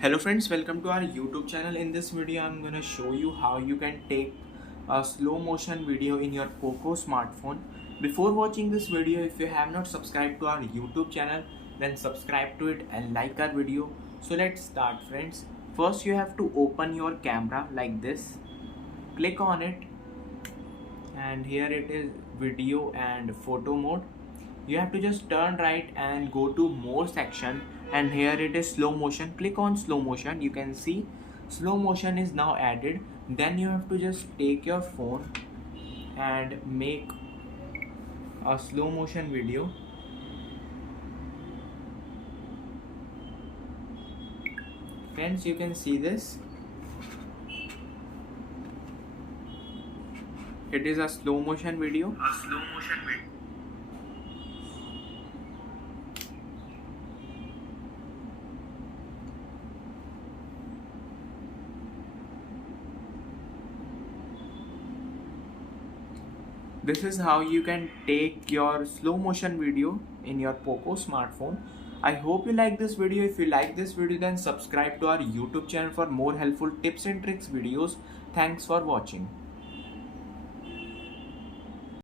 Hello friends, welcome to our YouTube channel. In this video I'm gonna show you how you can take a slow motion video in your POCO smartphone. Before watching this video, if you have not subscribed to our YouTube channel, then subscribe to it and like our video. So let's start friends. First you have to open your camera like this, click on it, and here it is video and photo mode. You have to just turn right and go to more section, and here it is slow motion. Click on slow motion. You can see slow motion is now added. Then you have to just take your phone and make a slow motion video. Friends, you can see this. It is a slow motion video. This is how you can take your slow motion video in your POCO smartphone. I hope you like this video. If you like this video, then subscribe to our YouTube channel for more helpful tips and tricks videos. Thanks for watching.